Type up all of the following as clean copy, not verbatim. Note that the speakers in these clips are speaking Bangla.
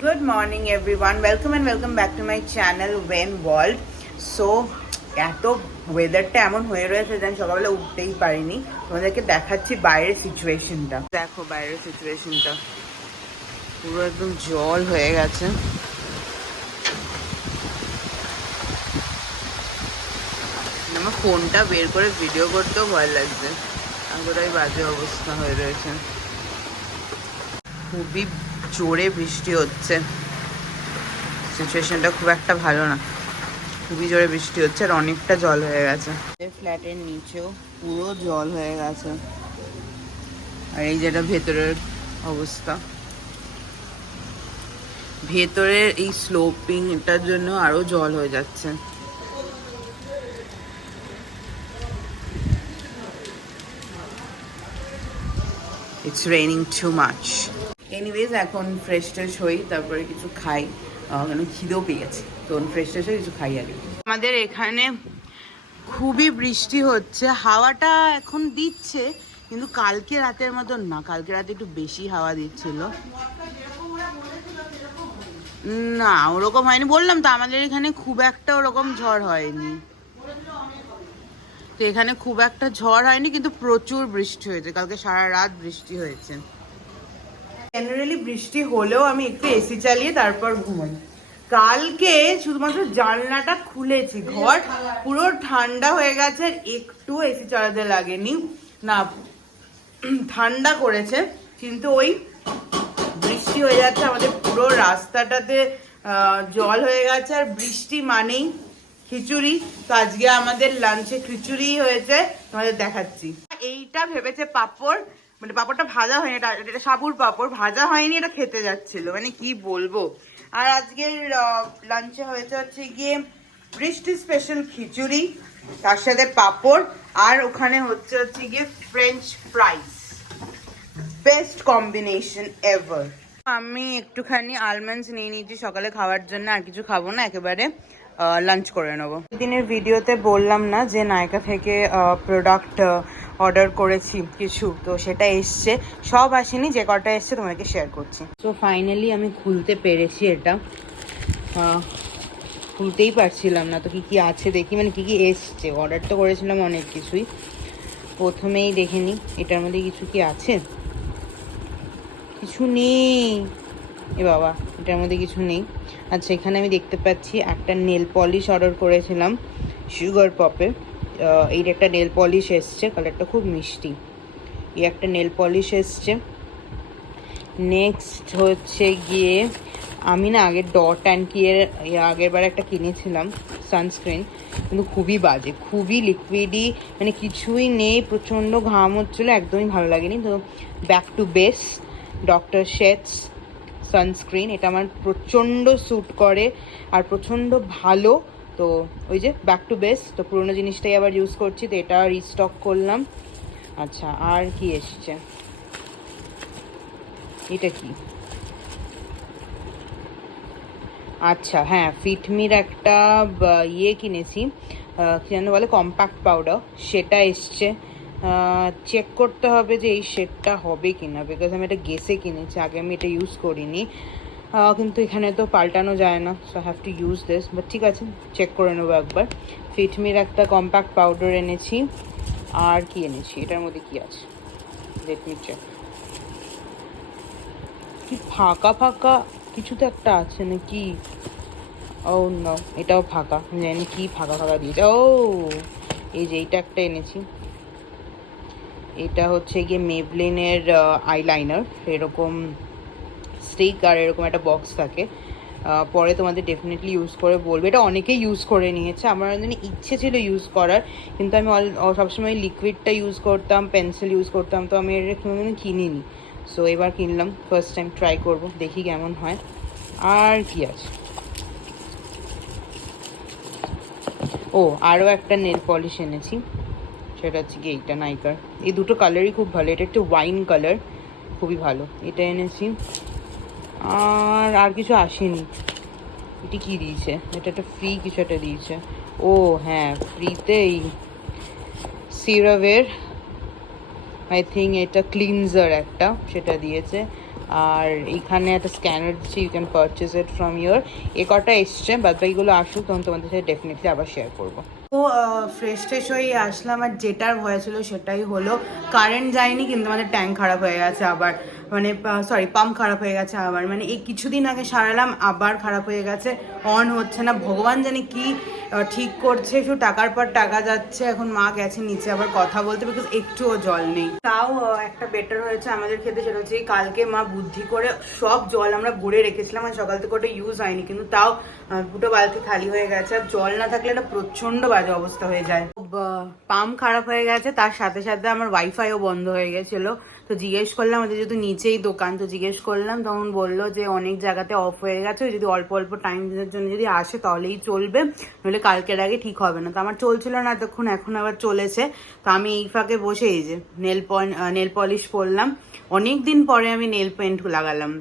Good morning everyone. Welcome back to my channel When World. So এত ওয়েদারটা এমন হয়ে রয়েছে যে আমি সকালবেলা উঠতেই পারিনি। তোমাদেরকে দেখাচ্ছি বাইরের সিচুয়েশনটা। দেখো বাইরের সিচুয়েশনটা পুরো একদম জল হয়ে গেছে। আমার ফোনটা বের করে ভিডিও করতেও ভয় লাগছে, এতটাই বাজে অবস্থা হয়ে রয়েছে। খুবই জোরে বৃষ্টি হচ্ছে, সিচুয়েশনটা খুব একটা ভালো না। খুবই জোরে বৃষ্টি হচ্ছে আর অনেকটা জল হয়ে গেছে। ফ্ল্যাটের নিচেও পুরো জল হয়ে গেছে। আর এই যেটা ভেতরের অবস্থা, ভেতরের এই স্লোপিং এটার জন্য আরো জল হয়ে যাচ্ছে। It's raining too much. Anyways এখন ফ্রেশ ট্রেশ হই, তারপরে কিছু খাই, কেন খিদেও পেয়ে গেছে। তো ফ্রেশ ট্রেশ হয়ে কিছু খাই আগে। আমাদের এখানে খুবই বৃষ্টি হচ্ছে, হাওয়াটা এখন দিচ্ছে কিন্তু কালকে রাতের মতন না। কালকে রাতে একটু বেশি হাওয়া দিচ্ছিল। না ওরকম হয়নি, বললাম তো আমাদের এখানে খুব একটা ওরকম ঝড় হয়নি। তো এখানে খুব একটা ঝড় হয়নি কিন্তু প্রচুর বৃষ্টি হয়েছে, কালকে সারা রাত বৃষ্টি হয়েছে। জেনারেলি বৃষ্টি হলেও আমি একটু এসি চালিয়ে তারপর ঘুমাই। কালকে শুধুমাত্র জানলাটা খুলেছি, ঘর পুরো ঠান্ডা হয়ে গেছে, একটু এসি চালাতে লাগেনি। না ঠান্ডা করেছে কিন্তু ওই বৃষ্টি হয়ে যাচ্ছে, আমাদের পুরো রাস্তাটাতে জল হয়ে গেছে। আর বৃষ্টি মানেই খিচুড়ি, তো আজকে আমাদের লাঞ্চে খিচুড়ি হয়েছে, তোমাদের দেখাচ্ছি। এইটা ভেবেছে পাঁপড়, মানে পাঁপড়টা ভাজা হয়নি, এটা সাবুর পাঁপড়, ভাজা হয়নি, এটা খেতে যাচ্ছিল, মানে কি বলবো। আর আজকের লাঞ্চে হচ্ছে গিয়ে বৃষ্টি স্পেশাল খিচুড়ি, তার সাথে পাঁপড়, আর ওখানে হচ্ছে গিয়ে French fries. Best combination ever. আমি একটুখানি আলমন্ডস নিয়ে নিয়েছি সকালে খাওয়ার জন্য, আর কিছু খাবো না, একেবারে লাঞ্চ করে নেবো। দিনের ভিডিওতে বললাম না যে নায়কা থেকে প্রোডাক্ট অর্ডার করেছি কিছু, তো সেটা এসছে, সব আসেনি, যে কটা এসছে তোমাকে শেয়ার করছি। তো ফাইনালি আমি খুলতে পেরেছি এটা, খুলতেই পারছিলাম না। তো কি কি আছে দেখি, মানে কি কি এসছে। অর্ডার তো করেছিলাম অনেক কিছুই, প্রথমেই দেখে নিই এটার মধ্যে কিছু কি আছে। কিছু নেই এ বাবা, এটার মধ্যে কিছু নেই। আচ্ছা এখানে আমি দেখতে পাচ্ছি একটা নেল পলিশ অর্ডার করেছিলাম সুগার পপে, এইটা একটা নেল পলিশ এসছে, কালারটা খুব মিষ্টি। এই একটা নেল পলিশ এসছে। নেক্সট হচ্ছে গিয়ে আমি না আগে ডট অ্যান্ড কিয়ের আগের বার একটা কিনেছিলাম সানস্ক্রিন, কিন্তু খুবই বাজে, খুবই লিকুইডই, মানে কিছুই নেই, প্রচণ্ড ঘাম হচ্ছিলো, একদমই ভালো লাগেনি। তো back to base doctor Sheth's sunscreen, এটা আমার প্রচণ্ড স্যুট করে আর প্রচণ্ড ভালো। তো ওই যে ব্যাক টু বেস, তো পুরোনো জিনিসটাই আবার ইউজ করছি, তো এটা রিস্টক করলাম। আচ্ছা আর কি এসছে, এটা কি? আচ্ছা হ্যাঁ, ফিটমির একটা ইয়ে কিনেছি, কী যেন বলে, কম্প্যাক্ট পাউডার, সেটা এসছে। চেক করতে হবে যে এই শেডটা হবে কি না, বিকজ আমি এটা গেসে কিনেছি, আগে আমি এটা ইউজ করিনি। কিন্তু এখানে তো পাল্টানো যায় না, so have to use this, but ঠিক আছে চেক করে নেবো একবার। ফিটমির একটা কম্প্যাক্ট পাউডার এনেছি। আর কি এনেছি, এটার মধ্যে কি আছে লেট মি চেক। কি ফাঁকা ফাঁকা কিছু তো একটা আছে নাকি? ও না, এটাও ফাঁকা, জানি কি ফাঁকা ফাঁকা দিয়েছে। ও এই যে এইটা একটা এনেছি, এটা হচ্ছে গিয়ে মেবলিনের আইলাইনার, এরকম স্টিক আর এরকম একটা বক্স থাকে। পরে তোমাদের ডেফিনেটলি ইউজ করে বলবে, এটা অনেকেই ইউজ করে নিয়েছে, আমার ইচ্ছে ছিল ইউজ করার, কিন্তু আমি সবসময় লিকুইডটা ইউজ করতাম, পেন্সিল ইউজ করতাম, তো আমি এটা কোনোদিনও কিনিনি। সো এবার কিনলাম, ফার্স্ট টাইম ট্রাই করব, দেখি কেমন হয়। আর কি আছে, ও আরও একটা নেল পলিশ এনেছি, সেটা হচ্ছে কি এইটা নাইকার। এই দুটো কালারই খুব ভালো, এটা একটু ওয়াইন কালার, খুবই ভালো, এটা এনেছি। আর কিছু আসেনি। এটি কি দিয়েছে, এটা একটা ফ্রি কিছু একটা দিয়েছে। ও হ্যাঁ, ফ্রিতে এই সিরাভের আই থিঙ্ক এটা ক্লিনজার একটা, সেটা দিয়েছে। আর এখানে একটা স্ক্যানার দিচ্ছি, you can purchase it from your. এ কটা এসছে, বাদ বাকিগুলো আসুক তখন তোমাদের সাথে ডেফিনেটলি আবার শেয়ার করবো। তো ফ্রেশ ট্রেশ হয়ে আসলাম, আর যেটার ভয় ছিল সেটাই হলো। কারেন্ট যায়নি কিন্তু আমাদের ট্যাঙ্ক খারাপ হয়ে গেছে আবার, মানে সরি পাম্প খারাপ হয়ে গেছে আবার, মানে এই কিছুদিন আগে সারালাম আবার খারাপ হয়ে গেছে, অন হচ্ছে না। ভগবান জানে কি ঠিক করছে, শুধু টাকার পর টাকা যাচ্ছে। এখন মা গেছে নিচে আবার কথা বলতে, বিকজ একটুও জল নেই। তাও একটা বেটার হয়েছে আমাদের ক্ষেত্রে, সেটা হচ্ছে কালকে মা বুদ্ধি করে সব জল আমরা ভরে রেখেছিলাম, আর সকাল থেকে ওটা ইউজ হয়নি, কিন্তু তাও দুটো বালতি খালি হয়ে গেছে। আর জল না থাকলে এটা প্রচন্ড বাজে অবস্থা হয়ে যায়। পাম্প খারাপ হয়ে গেছে, তার সাথে সাথে আমার ওয়াইফাইও বন্ধ হয়ে গেছিল। তো জিজ্ঞেস করলাম, আমাদের যেহেতু নিচেই দোকান, তো জিজ্ঞেস করলাম, তখন বললো যে অনেক জায়গাতে অফ হয়ে গেছে, যদি অল্প অল্প টাইমের জন্য যদি আসে তাহলেই চলবে, নইলে কালকের আগে ঠিক হবে না। তো আমার চলছিল না এতক্ষণ, এখন আবার চলেছে। তো আমি এই ফাঁকে বসে এই যে নেল পলিশ পরলাম। অনেক দিন পরে আমি নেল পেন্ট লাগালাম।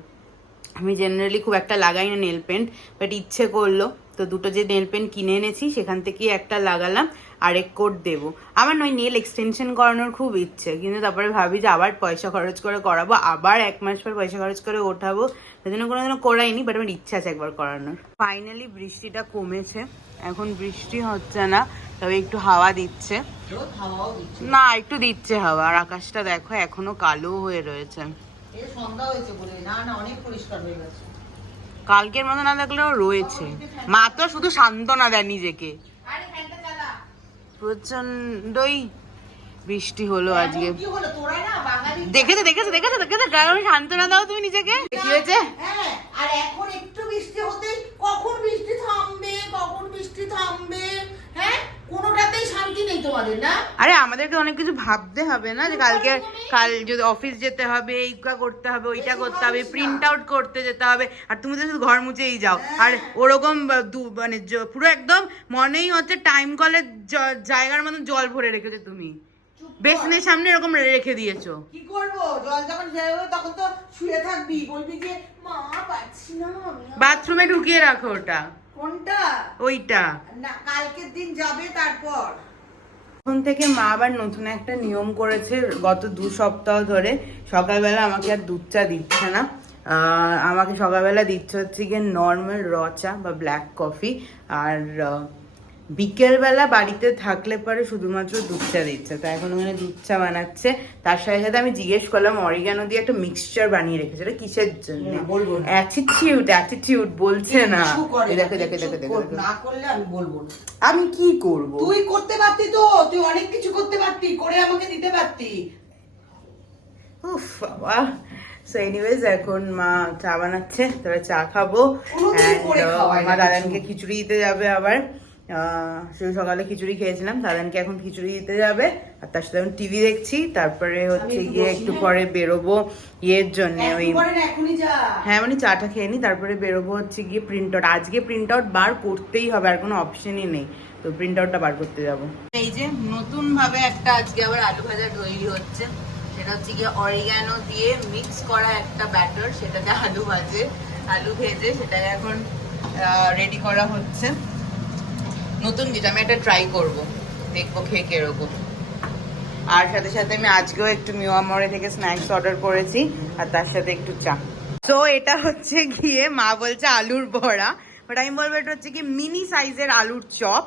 আমি জেনারেলি খুব একটা লাগাই না নেল পেন্ট, বাট ইচ্ছে করলো, তো দুটো যে নেল পেন্ট কিনে এনেছি সেখান থেকে একটা লাগালাম, আরেক কোট দেবো। আমার নয় নেল এক্সটেনশন করানোর খুব ইচ্ছে, কিন্তু তারপরে ভাবি যে আবার পয়সা খরচ করে করাবো, আবার 1 মাস পর পয়সা খরচ করে ওঠাবো, সেই জন্য কোনোদিনও করাইনি, বাট আমার ইচ্ছা আছে একবার করানোর। ফাইনালি বৃষ্টিটা কমেছে, এখন বৃষ্টি হচ্ছে না, তবে একটু হাওয়া দিচ্ছে। না একটু দিচ্ছে হাওয়া, আর আকাশটা দেখো এখনো কালো হয়ে রয়েছে। কালকের মতো না দেখলেও রয়েছে। মা তো শুধু সান্ত্বনা দেয় নিজেকে। প্রচন্ডই বৃষ্টি হলো আজকে। দেখেছে দেখেছে দেখেছে দেখেছে সান্ত্বনা দাও তুমি নিজেকে। কি হয়েছে? আর এখন একটু বৃষ্টি হতে কখন বৃষ্টি থামবে, কখন বৃষ্টি থামবে, হ্যাঁ কোনোটাতেই শান্তি নেই তোমাদের, না? আরে আমাদেরকে অনেক কিছু ভাবতে হবে না, যে কাল যদি অফিস যেতে হবে, এইটা করতে হবে, ওইটা করতে হবে, প্রিন্ট আউট করতে যেতে হবে, আর তুমি তো শুধু ঘর মুছেই যাও। আর ওরকম মানে পুরো একদম মনেই হচ্ছে টাইম কলের জায়গার মতো জল ভরে রেখেছো তুমি, বেসিনের সামনে এরকম রেখে দিয়েছো। কি করবো, জল যখন যাবে তখন তো শুয়ে থাকবি, বলবি যে মা পাচ্ছি না। বাথরুমে ঢুকিয়ে রাখো ওটা। কোনটা? ওইটা না, কালকের দিন যাবে তারপর। এখন থেকে মা আবার নতুন একটা নিয়ম করেছে, গত 2 সপ্তাহ ধরে সকালবেলা আমাকে আর দুধ চা দিচ্ছে না। আমাকে সকালবেলা দিচ্ছে হচ্ছে গিয়ে নর্মাল র চা বা ব্ল্যাক কফি, আর বিকেলবেলা বাড়িতে থাকলে পরে শুধুমাত্র দুধ চা দিচ্ছে। তো এখন ওখানে দুধ চা বানাচ্ছে, তার সাথে সাথে আমি জিজ্ঞেস করলাম অরিগানো দিয়ে একটা মিক্সচার বানিয়ে রেখেছে, এটা কিসের জন্য? অ্যাটিটিউড বলছে না। দেখো দেখো দেখো দেখো, না করলে আমি বলবো না। আমি কি করব? তুই করতে পারতি তো, তুই অনেক কিছু করতে পারতি, করে আমাকে দিতে পারতি। উফ বাবা। সো এনিওয়েজ এখন মা চা বানাচ্ছে, তবে চা খাবো। মা দাদানকে খিচুড়ি দিতে যাবে আবার। শুধু সকালে খিচুড়ি খেয়েছিলাম, দাদানকে এখন খিচুড়ি দিতে যাবে, আর তার সাথে এখন টিভি দেখছি। তারপরে হচ্ছে গিয়ে একটু পরে বেরোবো ইয়ের জন্য, ওই হ্যাঁ মানে চাটা খেয়ে নি, তারপরে বেরোবো হচ্ছে গিয়ে প্রিন্ট আউট। আজকে প্রিন্ট আউট বার করতেই হবে, আর কোনো অপশনই নেই, তো প্রিন্ট আউটটা বার করতে যাবো। এই যে নতুন ভাবে একটা আজকে আবার আলু ভাজা তৈরি হচ্ছে, সেটা হচ্ছে গিয়ে অরিগানো দিয়ে মিক্স করা একটা ব্যাটার, সেটাতে আলু ভেজে সেটাকে এখন রেডি করা হচ্ছে। নতুন কিছু আমি একটা ট্রাই করব, দেখবো খেয়ে কিরকম। আর সাথে সাথে আমি আজকেও একটু মিওয়ামরে থেকে স্ন্যাক্স অর্ডার করেছি, আর তার সাথে একটু চা। তো এটা হচ্ছে গিয়ে মা বলছে আলুর বড়া, বাট আমি বলবো এটা হচ্ছে কি মিনি সাইজের আলুর চপ,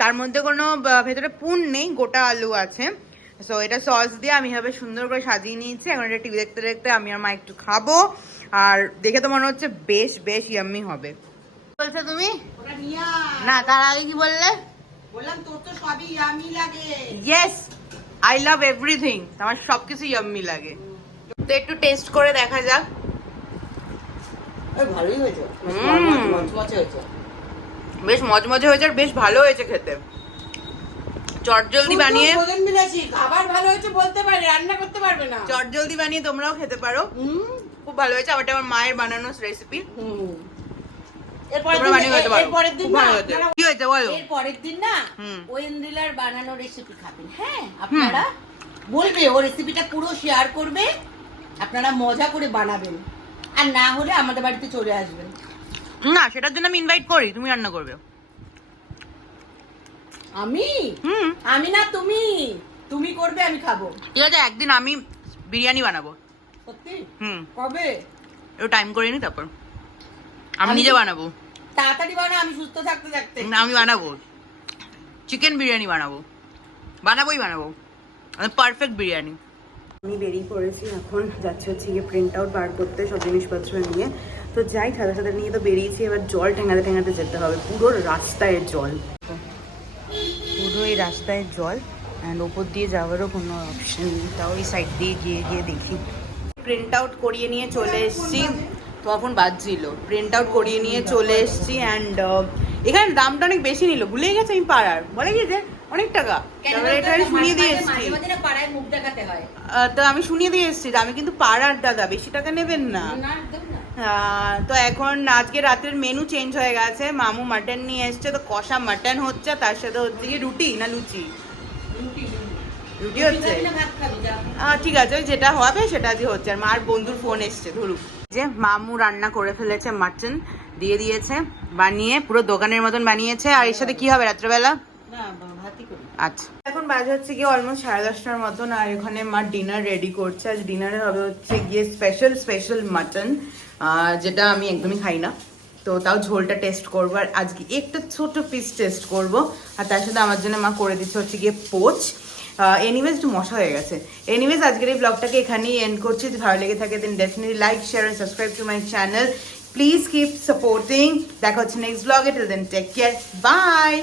তার মধ্যে কোনো ভেতরে পুর নেই, গোটা আলু আছে। সো এটা সস দিয়ে আমি ভাবে সুন্দর করে সাজিয়ে নিয়েছি। এখন এটা টিভি দেখতে দেখতে আমি আর মা একটু খাবো, আর দেখে তো মনে হচ্ছে বেশ বেশ ইয়াম্মি হবে। বলছো তুমি? না তার আগে কি বললে? বললাম তোর তো সবই ইয়ামি লাগে। ইয়েস, আই লাভ এভরিথিং, আমার সবকিছু ইয়াম্মি লাগে। তো একটু টেস্ট করে দেখা যাক। ভালোই হয়েছে, বেশ মজমজে হয়েছে, আর বেশ ভালো হয়েছে খেতে। চটজলদি বানিয়ে খাবার ভালো হয়েছে বলতে পারে, রান্না করতে পারবে না। চটজলদি বানিয়ে তোমরাও খেতে পারো, খুব ভালো হয়েছে। আবার আমার মায়ের বানানো রেসিপি। এরপরের দিন না ওয়েন্দ্রিলার বানানো রেসিপি খাবেন, হ্যাঁ আপনারা বলবে, ও রেসিপিটা পুরো শেয়ার করবে, আপনারা মজা করে বানাবেন, আর না হলে আমাদের বাড়িতে চলে আসবেন। না সেটার জন্য আমি ইনভাইট করি, তুমি রান্না করবে। আমি না, তুমি করবে, আমি খাবো। ঠিক আছে, একদিন আমি বিরিয়ানি বানাবো। সত্যি? কবে? একটু টাইম করে নি তারপর আমি নিজে বানাবো। তাড়াতাড়ি বানা, আমি সুস্থ থাকতে থাকতে। না, আমি বানাবো চিকেন বিরিয়ানি, বানাবো আমি পারফেক্ট বিরিয়ানি। আমি বেরিয়ে পড়েছি, এখন যাচ্ছে হচ্ছে গিয়ে প্রিন্ট আউট বার করতে সব জিনিসপত্র নিয়ে। তো যাই, সাথে সাথে নিয়ে তো বেরিয়েছি, এবার জল ঠেঙাতে ঠেঙাতে যেতে হবে। পুরো রাস্তায় জল, পুরো এই রাস্তায় জল, অ্যান্ড ওপর দিয়ে যাওয়ারও কোনো অপশন নেই। তাও এই সাইড দিয়ে গিয়ে গিয়ে দেখি। প্রিন্ট আউট করিয়ে নিয়ে চলে এসেছি, তখন বাজছিল। প্রিন্ট আউট করিয়ে নিয়ে চলে এসেছি, অ্যান্ড এখানে দামটা অনেক বেশি নিল, ভুলেই গেছে আমি পাড়ার, বলে গিয়েছে অনেক টাকা। তারপরে এটা আমি শুনিয়ে দিয়ে এসেছি, পাড়ায় মুখ দেখাতে হয়। তো আমি শুনিয়ে দিয়ে এসেছি আমি কিন্তু পাড়ার দাদা, বেশি টাকা নেবেন না। তো এখন আজকে রাতের মেনু চেঞ্জ হয়ে গেছে, মামু মাটন নিয়ে এসছে, তো কষা মাটন হচ্ছে, তার সাথে হচ্ছে কি রুটি না লুচি, রুটি হচ্ছে। ঠিক আছে, ওই যেটা হবে সেটা আজকে হচ্ছে। আর মার বন্ধুর ফোন এসছে, ধরুক। যে মামু রান্না করে ফেলেছে, মাটন দিয়ে দিয়েছে বানিয়ে, পুরো দোকানের মতন বানিয়েছে। আর এর সাথে কি হবে রাত্রেবেলা? আচ্ছা, এখন বাজে হচ্ছে গিয়ে অলমোস্ট 10:30টার মতন, আর এখানে মা ডিনার রেডি করছে। আজ ডিনারে হবে হচ্ছে গিয়ে স্পেশাল মাটন, যেটা আমি একদমই খাই না, তো তাও ঝোলটা টেস্ট করবো। আর আজকে একটা ছোট পিস টেস্ট করব। আর তার সাথে আমার জন্য মা করে দিচ্ছে হচ্ছে গিয়ে পোচ। এনিওয়েজ একটু মশা হয়ে গেছে। এনিওয়েজ আজকের এই ব্লগটাকে এখানেই এন্ড করছি। যদি ভালো লেগে থাকে then definitely like, share and subscribe to my channel. Please keep supporting. দেখা হচ্ছে নেক্সট ব্লগে। Till then take care, by.